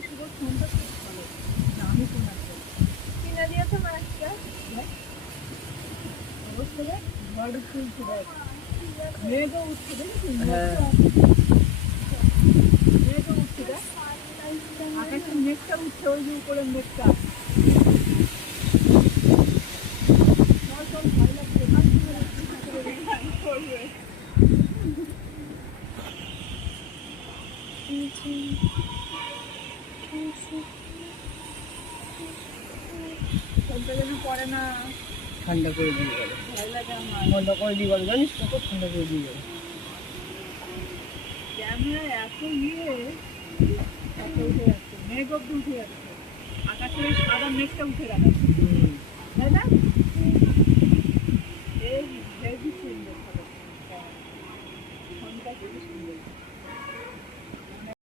সুন্দর ফোনটা খুব ভালো দামি ফোন আছে কিনা দিয়েছে মাছটা অবশ্যই ঝড় তুলছে দেখ মেঘও উঠছে দেখেছিস মেঘও উঠছে দেখ আকাশের মেঘটা উঠছে ওই যে উপরে মেঘটা ভালো লাগছে করবে পরে না ঠান্ডা করে দিয়ে গেল ভয় লাগে আমার ঠান্ডা করে দিয়ে গেল জানিস কত ঠান্ডা করে দিয়ে গেল ক্যামেরা এত এত উঠে যাচ্ছে মেঘ অব্দি উঠে যাচ্ছে আকাশের ওই সাদা মেঘটা উঠে গেছে তাই না